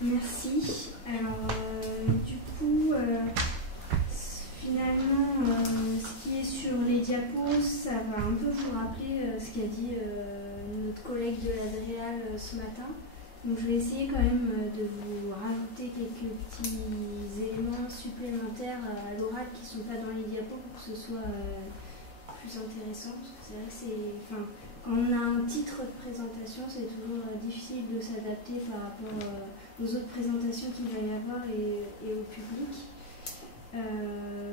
Merci. Alors, du coup, finalement, ce qui est sur les diapos, ça va un peu vous rappeler ce qu'a dit notre collègue de l'Adréal ce matin. Donc, je vais essayer quand même de vous rajouter quelques petits éléments supplémentaires à l'oral qui ne sont pas dans les diapos pour que ce soit plus intéressant. Parce que c'est vrai que c'est... quand on a un titre de présentation, c'est toujours difficile de s'adapter par rapport aux autres présentations qu'il va y avoir et au public.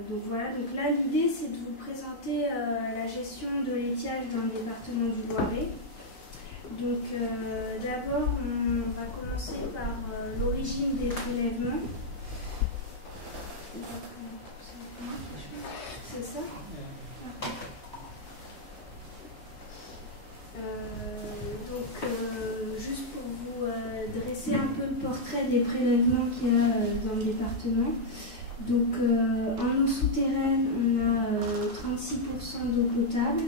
Donc voilà, donc là l'idée c'est de vous présenter la gestion de l'étiage dans le département du Loiret. Donc d'abord on va commencer par l'origine des prélèvements. C'est ça ? Juste pour vous dresser un peu le portrait des prélèvements qu'il y a dans le département. Donc, en eau souterraine, on a 36% d'eau potable,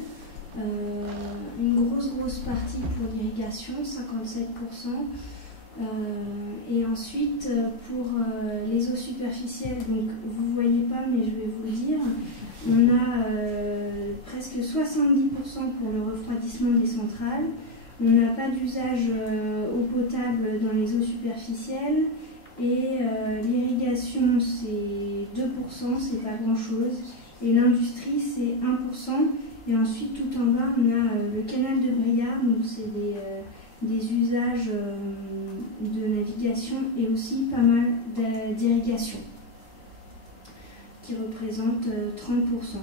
une grosse partie pour l'irrigation, 57%. Et ensuite, pour les eaux superficielles, donc vous ne voyez pas, mais je vais vous le dire, on a presque 70% pour le refroidissement des centrales. On n'a pas d'usage eau potable dans les eaux superficielles. Et l'irrigation, c'est 2%, c'est pas grand-chose. Et l'industrie, c'est 1%. Et ensuite, tout en bas, on a le canal de Briard, donc c'est des usages de navigation et aussi pas mal d'irrigation, qui représentent 30%.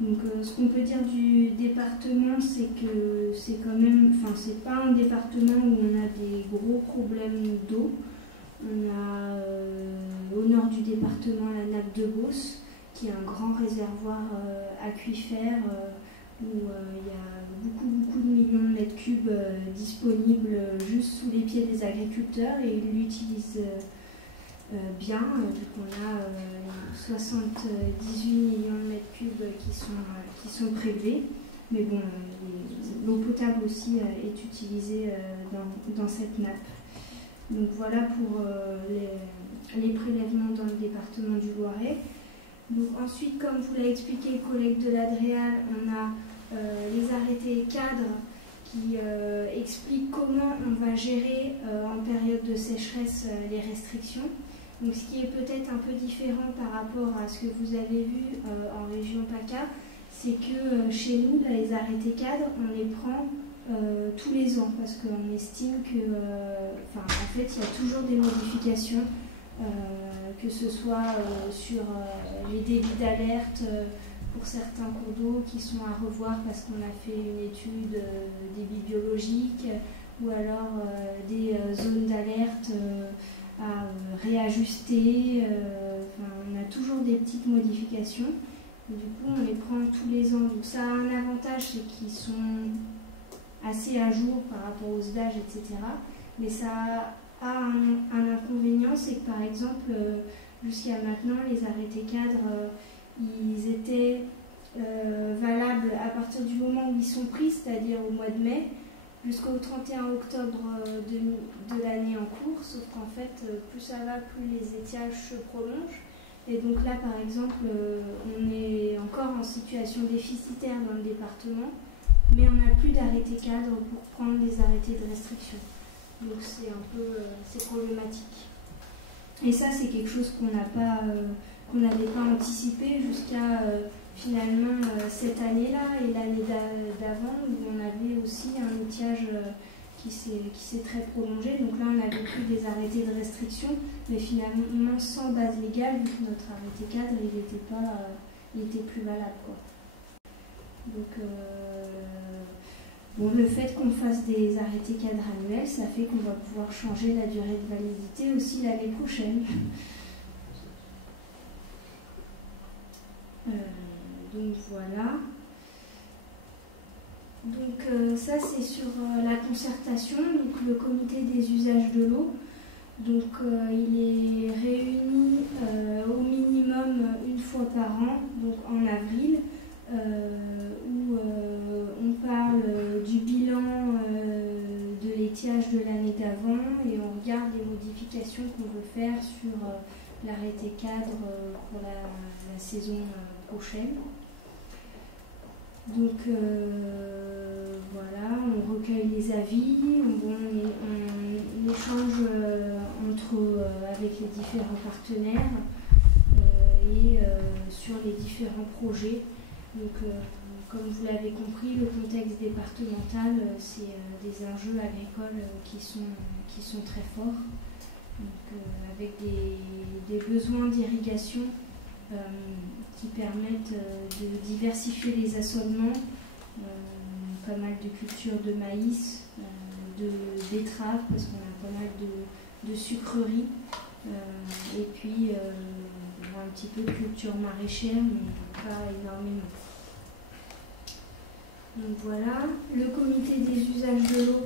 Donc ce qu'on peut dire du département, c'est que c'est quand même, c'est pas un département où on a des gros problèmes d'eau. On a au nord du département la nappe de Beauce, qui est un grand réservoir aquifère où il y a beaucoup de millions de mètres cubes disponibles juste sous les pieds des agriculteurs et ils l'utilisent bien, vu qu'on a 78 millions de mètres cubes qui sont prélevés. Mais bon, l'eau potable aussi est utilisée dans cette nappe. Donc voilà pour les prélèvements dans le département du Loiret. Donc ensuite, comme vous l'a expliqué le collègue de l'Adréal, on a les arrêtés cadres qui expliquent comment on va gérer en période de sécheresse les restrictions. Donc ce qui est peut-être un peu différent par rapport à ce que vous avez vu en région PACA, c'est que chez nous, là, les arrêtés cadres, on les prend tous les ans parce qu'on estime que, en fait, il y a toujours des modifications, que ce soit sur les débits d'alerte pour certains cours d'eau qui sont à revoir parce qu'on a fait une étude débit biologique ou alors des zones d'alerte à réajuster. On a toujours des petites modifications. Et du coup, on les prend tous les ans. Donc ça a un avantage, c'est qu'ils sont assez à jour par rapport aux SDAG, etc. Mais ça a un inconvénient, c'est que par exemple, jusqu'à maintenant, les arrêtés cadres, ils étaient valables à partir du moment où ils sont pris, c'est-à-dire au mois de mai, jusqu'au 31 octobre de l'année en cours, sauf qu'en fait, plus ça va, plus les étiages se prolongent. Et donc là, par exemple, on est encore en situation déficitaire dans le département, mais on n'a plus d'arrêté cadre pour prendre les arrêtés de restriction. Donc c'est un peu c'est problématique. Et ça, c'est quelque chose qu'on n'avait pas anticipé jusqu'à finalement cette année-là et l'année d'avant, où on avait aussi un étiage qui s'est très prolongé. Donc là, on n'avait plus des arrêtés de restriction, mais finalement sans base légale, vu que notre arrêté cadre, il était plus valable, quoi. Donc, le fait qu'on fasse des arrêtés cadres annuels, ça fait qu'on va pouvoir changer la durée de validité aussi l'année prochaine. Donc voilà. Donc ça c'est sur la concertation, donc le comité des usages de l'eau. Donc il est réuni au minimum une fois par an, donc en avril, où on parle du bilan de l'étiage de l'année l'année d'avant et on regarde les modifications qu'on veut faire sur l'arrêté cadre pour la saison prochaine. Donc voilà, on recueille les avis, on échange avec les différents partenaires et sur les différents projets. Donc comme vous l'avez compris, le contexte départemental, c'est des enjeux agricoles qui sont très forts, donc, avec des besoins d'irrigation qui permettent de diversifier les assolements, pas mal de cultures de maïs, de betteraves, parce qu'on a pas mal de sucreries, et puis un petit peu de culture maraîchère, mais pas énormément. Donc voilà, le comité des usages de l'eau,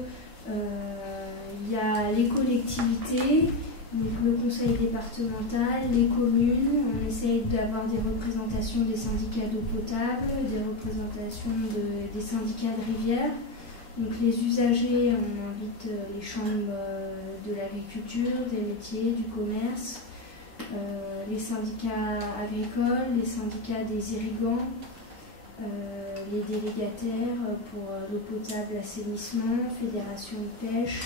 il y a les collectivités, donc le conseil départemental, les communes. On essaye d'avoir des représentations des syndicats d'eau potable, des représentations des syndicats de rivière. Donc les usagers, on invite les chambres de l'agriculture, des métiers, du commerce, les syndicats agricoles, les syndicats des irrigants, les délégataires pour l'eau potable, l'assainissement, fédération de pêche,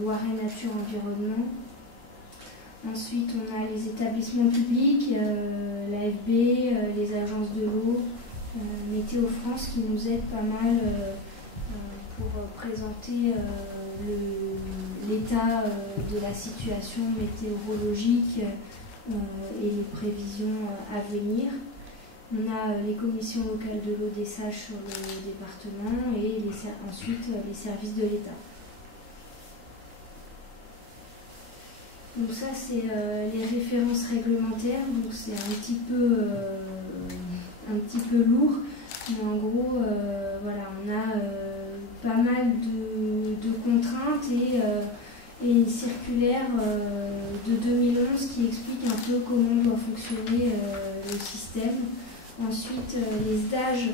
Loiret Nature Environnement. Ensuite, on a les établissements publics, l'AFB, les agences de l'eau, Météo France qui nous aident pas mal pour présenter l'état de la situation météorologique et les prévisions à venir. On a les commissions locales de l'eau des sages sur le département et ensuite les services de l'État. Donc ça, c'est les références réglementaires, donc c'est un petit peu lourd, mais en gros, voilà, on a pas mal de contraintes et une circulaire de 2011 qui explique un peu comment doit fonctionner le système. Ensuite, les SDAGE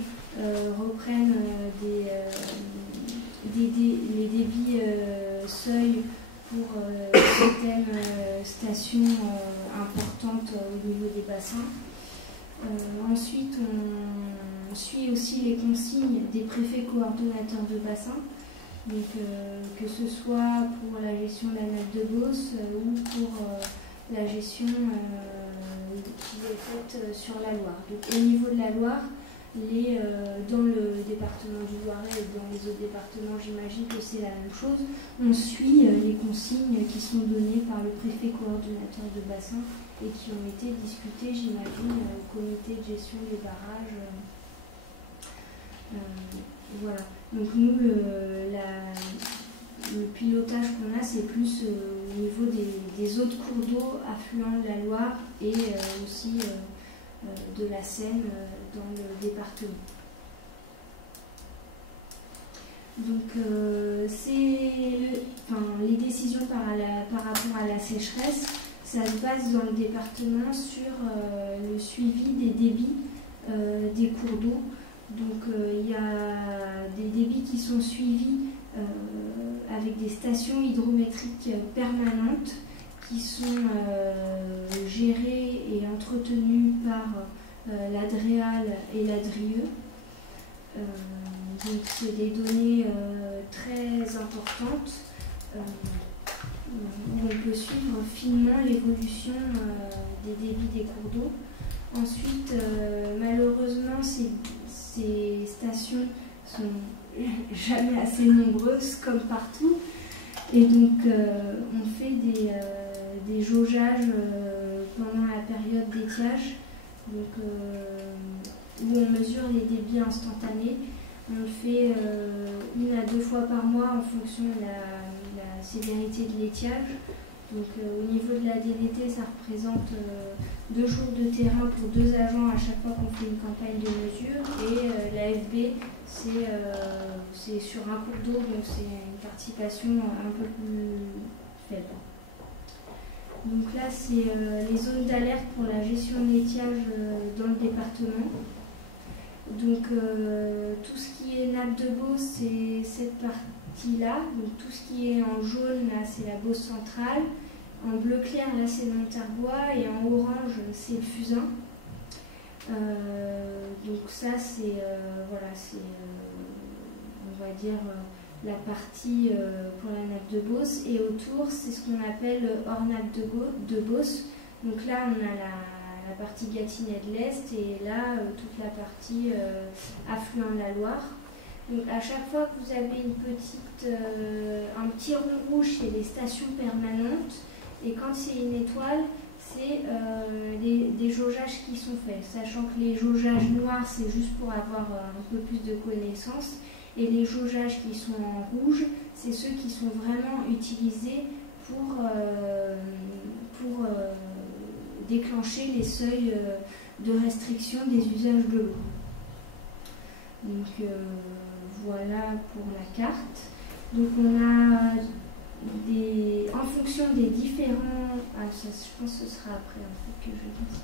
reprennent les débits seuils pour certaines stations importantes au niveau des bassins. Ensuite, on suit aussi les consignes des préfets coordonnateurs de bassin, donc, que ce soit pour la gestion de la nappe de Beauce ou pour la gestion qui est faite sur la Loire. Donc, au niveau de la Loire, dans le département du Loiret et dans les autres départements, j'imagine que c'est la même chose. On suit les consignes qui sont données par le préfet coordonnateur de bassin et qui ont été discutées, j'imagine, au comité de gestion des barrages. Voilà. Donc nous, le pilotage qu'on a, c'est plus au niveau des autres cours d'eau affluents de la Loire et aussi de la Seine dans le département. Donc les décisions par rapport à la sécheresse, ça se base dans le département sur le suivi des débits des cours d'eau. Donc il y a des débits qui sont suivis avec des stations hydrométriques permanentes qui sont gérées et entretenues par l'ADREAL et l'ADRIE. Donc c'est des données très importantes où on peut suivre finement l'évolution des débits des cours d'eau. Ensuite, malheureusement, ces stations sont jamais assez nombreuses comme partout et donc on fait des jaugeages pendant la période d'étiage, donc où on mesure les débits instantanés. On le fait 1 à 2 fois par mois en fonction de la sévérité de l'étiage. Donc au niveau de la DDT, ça représente 2 jours de terrain pour 2 agents à chaque fois qu'on fait une campagne de mesure. Et l'AFB, c'est sur un cours d'eau, donc c'est une participation un peu plus faible. Donc là, c'est les zones d'alerte pour la gestion de l'étiage dans le département. Donc tout ce qui est nappe de Beauce, c'est cette partie-là. Donc tout ce qui est en jaune, là, c'est la Beauce centrale. En bleu clair, là, c'est le Montarbois. Et en orange, c'est le Fusain. Donc ça, c'est, voilà, c'est, on va dire, la partie pour la nappe de Beauce. Et autour, c'est ce qu'on appelle hors nappe de Beauce. Donc là, on a la partie Gâtinais de l'Est et là, toute la partie affluent de la Loire. Donc à chaque fois que vous avez un petit rond rouge, c'est les stations permanentes. Et quand c'est une étoile, c'est des jaugeages qui sont faits. Sachant que les jaugeages noirs, c'est juste pour avoir un peu plus de connaissances. Et les jaugeages qui sont en rouge, c'est ceux qui sont vraiment utilisés pour déclencher les seuils de restriction des usages de l'eau. Donc voilà pour la carte. Donc on a en fonction des différents... je pense que ce sera après en fait que je dise.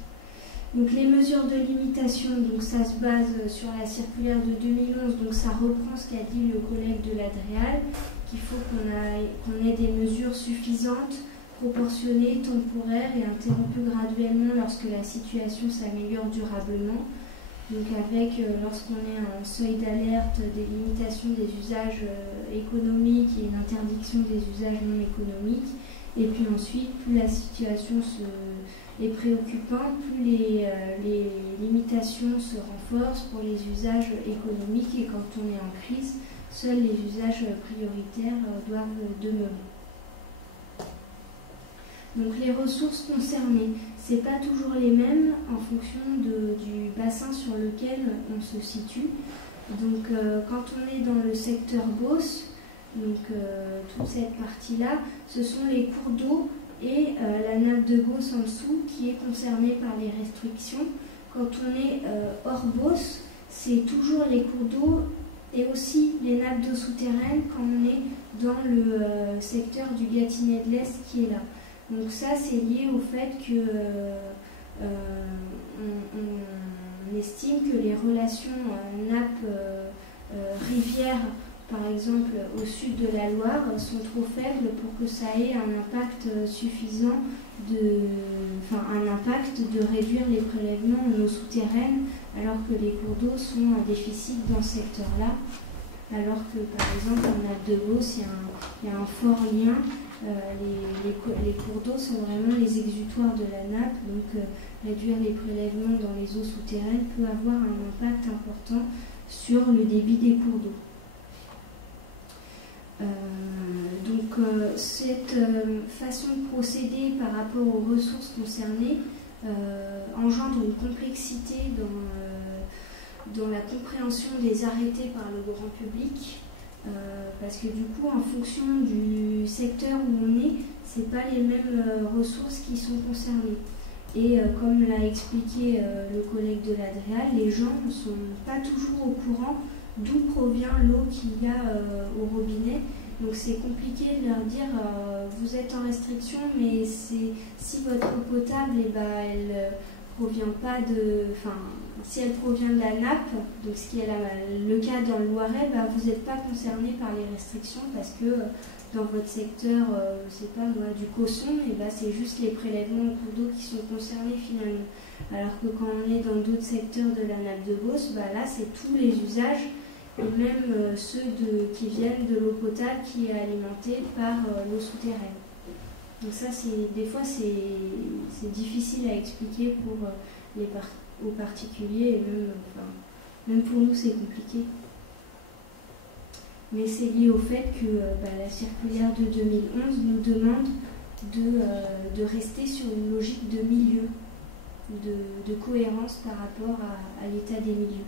Donc les mesures de limitation, donc ça se base sur la circulaire de 2011, donc ça reprend ce qu'a dit le collègue de l'Adréal, qu'il faut qu'on ait des mesures suffisantes, proportionnées, temporaires et interrompues graduellement lorsque la situation s'améliore durablement. Donc avec, lorsqu'on est en seuil d'alerte, des limitations des usages économiques et une interdiction des usages non économiques. Et puis ensuite, plus la situation est préoccupante, plus les limitations se renforcent pour les usages économiques. Et quand on est en crise, seuls les usages prioritaires doivent demeurer. Donc les ressources concernées, ce n'est pas toujours les mêmes en fonction du bassin sur lequel on se situe. Donc quand on est dans le secteur Beauce, donc toute cette partie-là, ce sont les cours d'eau et la nappe de Beauce en dessous qui est concernée par les restrictions. Quand on est hors Beauce, c'est toujours les cours d'eau et aussi les nappes d'eau souterraines quand on est dans le secteur du Gâtinais de l'Est qui est là. Donc ça, c'est lié au fait que on estime que les relations nappe-rivière, par exemple au sud de la Loire, sont trop faibles pour que ça ait un impact suffisant, un impact de réduire les prélèvements en eau souterraine, alors que les cours d'eau sont en déficit dans ce secteur-là. Alors que par exemple en nappe de Beauce, il y a un fort lien. Les cours d'eau sont vraiment les exutoires de la nappe, donc réduire les prélèvements dans les eaux souterraines peut avoir un impact important sur le débit des cours d'eau. Cette façon de procéder par rapport aux ressources concernées engendre une complexité dans la compréhension des arrêtés par le grand public. Parce que du coup, en fonction du secteur où on est, ce n'est pas les mêmes ressources qui sont concernées. Et comme l'a expliqué le collègue de l'Adréal, les gens ne sont pas toujours au courant d'où provient l'eau qu'il y a au robinet. Donc c'est compliqué de leur dire vous êtes en restriction, mais si votre eau potable, elle provient pas de... si elle provient de la nappe, donc ce qui est le cas dans le Loiret, vous n'êtes pas concerné par les restrictions parce que dans votre secteur, je sais pas moi, du Cosson, c'est juste les prélèvements au cours d'eau qui sont concernés finalement. Alors que quand on est dans d'autres secteurs de la nappe de Beauce, là c'est tous les usages, et même ceux qui viennent de l'eau potable qui est alimentée par l'eau souterraine. Donc ça, des fois, c'est difficile à expliquer pour aux particuliers, et même pour nous, c'est compliqué. Mais c'est lié au fait que la circulaire de 2011 nous demande de rester sur une logique de milieu, de cohérence par rapport à l'état des milieux.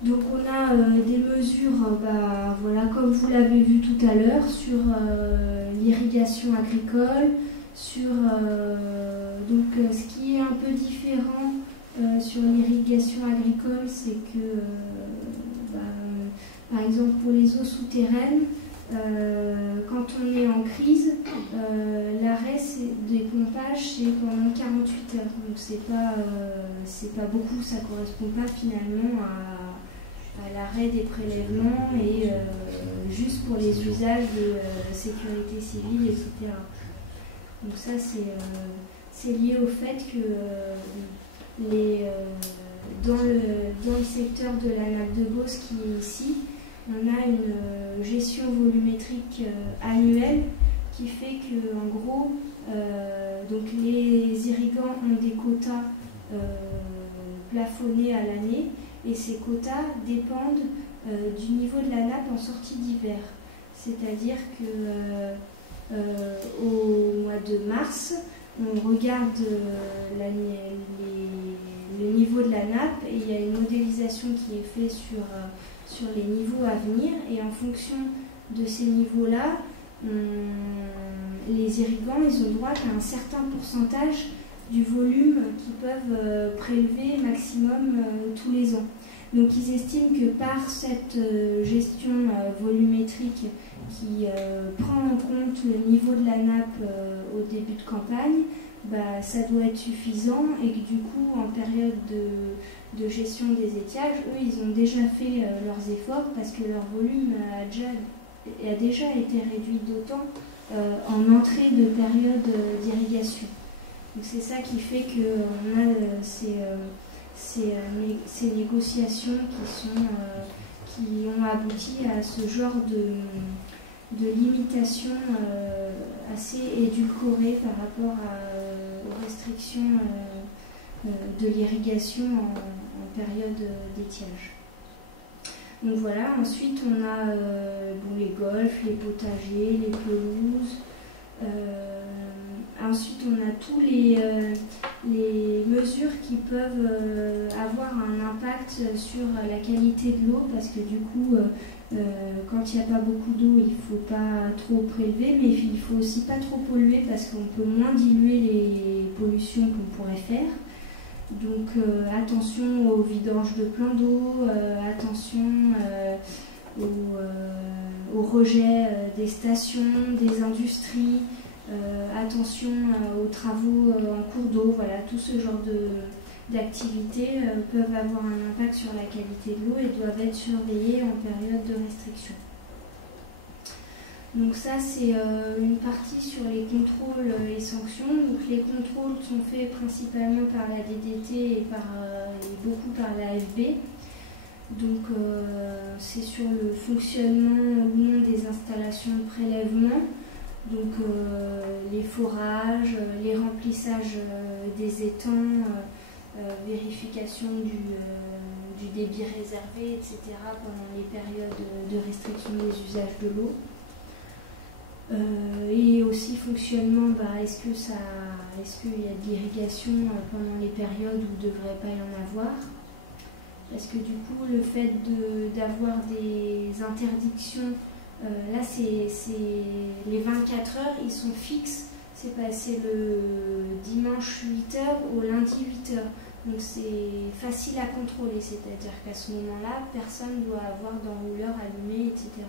Donc on a des mesures, comme vous l'avez vu tout à l'heure, sur l'irrigation agricole, sur ce qui est un peu différent sur l'irrigation agricole, c'est que par exemple pour les eaux souterraines, quand on est en crise, l'arrêt des pompages c'est pendant 48 heures. Donc c'est pas beaucoup, ça correspond pas finalement à... à l'arrêt des prélèvements et juste pour les usages de sécurité civile, etc. Donc ça, c'est lié au fait que dans le secteur de la nappe de Beauce qui est ici, on a une gestion volumétrique annuelle qui fait que, en gros, donc les irrigants ont des quotas plafonnés à l'année, et ces quotas dépendent du niveau de la nappe en sortie d'hiver. C'est-à-dire que au mois de mars, on regarde le niveau de la nappe, et il y a une modélisation qui est faite sur les niveaux à venir, et en fonction de ces niveaux-là, les irrigants, ils ont droit qu'à un certain pourcentage du volume qu'ils peuvent prélever maximum tous les ans. Donc ils estiment que par cette gestion volumétrique qui prend en compte le niveau de la nappe au début de campagne, ça doit être suffisant, et que du coup, en période de gestion des étiages, eux, ils ont déjà fait leurs efforts parce que leur volume a déjà été réduit d'autant en entrée de période d'irrigation. Donc c'est ça qui fait qu'on a ces négociations qui ont abouti à ce genre de limitation assez édulcorée par rapport aux restrictions de l'irrigation en période d'étiage. Donc voilà, ensuite on a les golfs, les potagers, les pelouses. Ensuite on a tous les mesures qui peuvent avoir un impact sur la qualité de l'eau, parce que du coup quand il n'y a pas beaucoup d'eau, il ne faut pas trop prélever, mais il ne faut aussi pas trop polluer, parce qu'on peut moins diluer les pollutions qu'on pourrait faire. Donc attention aux vidanges de plans d'eau, attention au rejet des stations, des industries, attention aux travaux en cours d'eau. Voilà, tout ce genre d'activités peuvent avoir un impact sur la qualité de l'eau et doivent être surveillées en période de restriction. Donc ça, c'est une partie sur les contrôles et sanctions. Donc les contrôles sont faits principalement par la DDT et beaucoup par l'AFB. Donc c'est sur le fonctionnement ou non des installations de prélèvement. Donc les forages, les remplissages des étangs, vérification du débit réservé, etc. pendant les périodes de restriction des usages de l'eau. Et aussi fonctionnement, est-ce qu'il y a de l'irrigation pendant les périodes où il ne devrait pas y en avoir? Parce que du coup, le fait d'avoir des interdictions, là c'est les 24 heures, ils sont fixes, c'est passé le dimanche 8h au lundi 8h. Donc c'est facile à contrôler, c'est-à-dire qu'à ce moment-là, personne ne doit avoir d'enrouleur allumé, etc.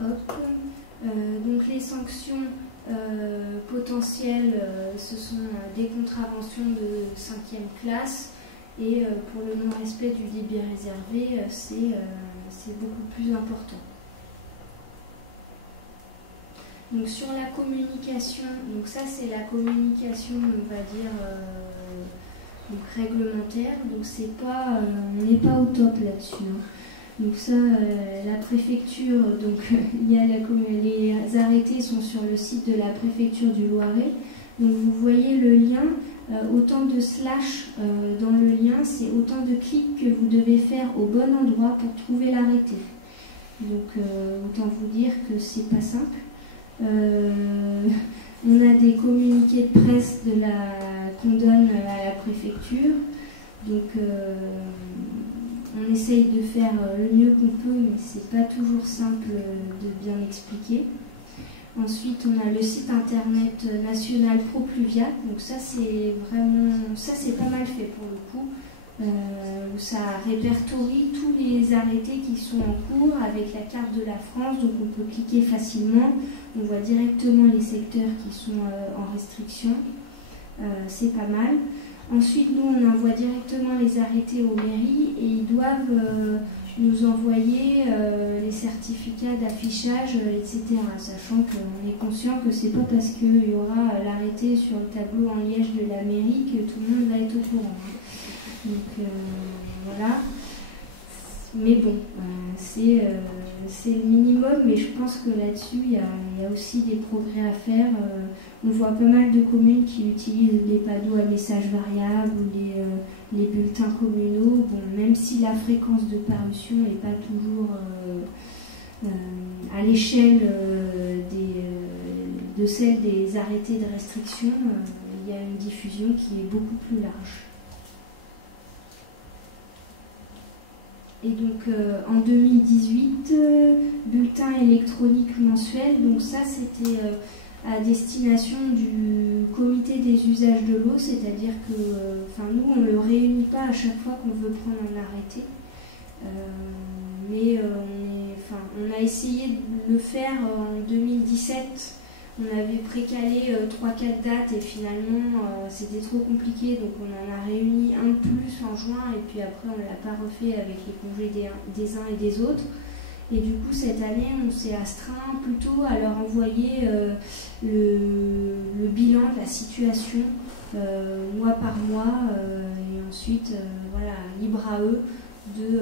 Donc les sanctions potentielles, ce sont des contraventions de 5e classe, et pour le non-respect du débit réservé, c'est beaucoup plus important. Donc sur la communication, donc ça c'est la communication, on va dire donc réglementaire, donc c'est pas, on n'est pas au top là-dessus. Donc ça, la préfecture, donc il y a les arrêtés sont sur le site de la préfecture du Loiret. Donc vous voyez le lien, autant de slash dans le lien, c'est autant de clics que vous devez faire au bon endroit pour trouver l'arrêté. Donc autant vous dire que c'est pas simple. On a des communiqués de presse qu'on donne à la préfecture. Donc on essaye de faire le mieux qu'on peut, mais c'est pas toujours simple de bien expliquer. Ensuite, on a le site internet national ProPluvia. Donc ça, c'est pas mal fait pour le coup. Ça répertorie tous les arrêtés qui sont en cours avec la carte de la France. Donc on peut cliquer facilement. On voit directement les secteurs qui sont en restriction. C'est pas mal. Ensuite, nous, on envoie directement les arrêtés aux mairies et ils doivent nous envoyer les certificats d'affichage, etc. Sachant qu'on est conscient que c'est pas parce qu'il y aura l'arrêté sur le tableau en liège de la mairie que tout le monde va être au courant. Donc voilà. Mais bon, c'est le minimum, mais je pense que là-dessus, il y a aussi des progrès à faire. On voit pas mal de communes qui utilisent les panneaux à messages variables ou les bulletins communaux. Bon, même si la fréquence de parution n'est pas toujours à l'échelle de celle des arrêtés de restriction, il y a une diffusion qui est beaucoup plus large. Et donc en 2018, bulletin électronique mensuel, donc ça c'était à destination du comité des usages de l'eau, c'est-à-dire que nous on ne le réunit pas à chaque fois qu'on veut prendre un arrêté, mais on a essayé de le faire en 2017. On avait précalé 3-4 dates et finalement c'était trop compliqué, donc on en a réuni un de plus en juin et puis après on ne l'a pas refait avec les congés des uns et des autres. Et du coup cette année on s'est astreint plutôt à leur envoyer le bilan de la situation mois par mois et ensuite voilà, libre à eux de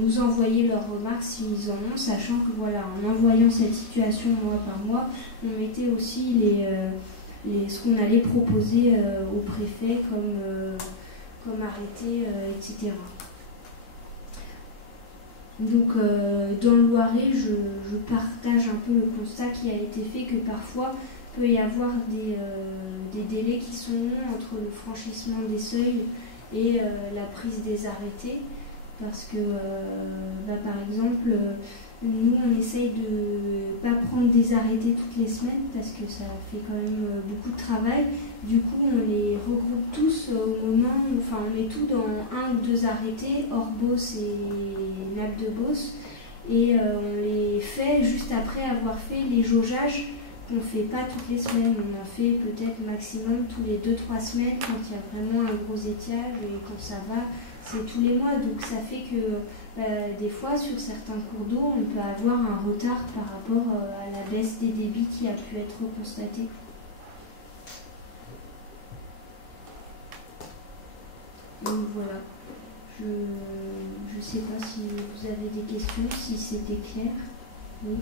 nous envoyer leurs remarques s'ils en ont, sachant que voilà, en envoyant cette situation mois par mois, on mettait aussi ce qu'on allait proposer au préfet comme arrêté, etc. Donc dans le Loiret, je partage un peu le constat qui a été fait que parfois il peut y avoir des délais qui sont longs entre le franchissement des seuils et la prise des arrêtés. Parce que, par exemple, nous, on essaye de ne pas prendre des arrêtés toutes les semaines parce que ça fait quand même beaucoup de travail. Du coup, on les regroupe tous au moment, on met tout dans 1 ou 2 arrêtés, hors Beauce et nappe de Beauce, et on les fait juste après avoir fait les jaugeages qu'on ne fait pas toutes les semaines. On en fait peut-être maximum tous les 2-3 semaines quand il y a vraiment un gros étiage et quand ça va. C'est tous les mois, donc ça fait que des fois sur certains cours d'eau on peut avoir un retard par rapport à la baisse des débits qui a pu être constatée. Donc voilà, je ne sais pas si vous avez des questions, si c'était clair. Oui.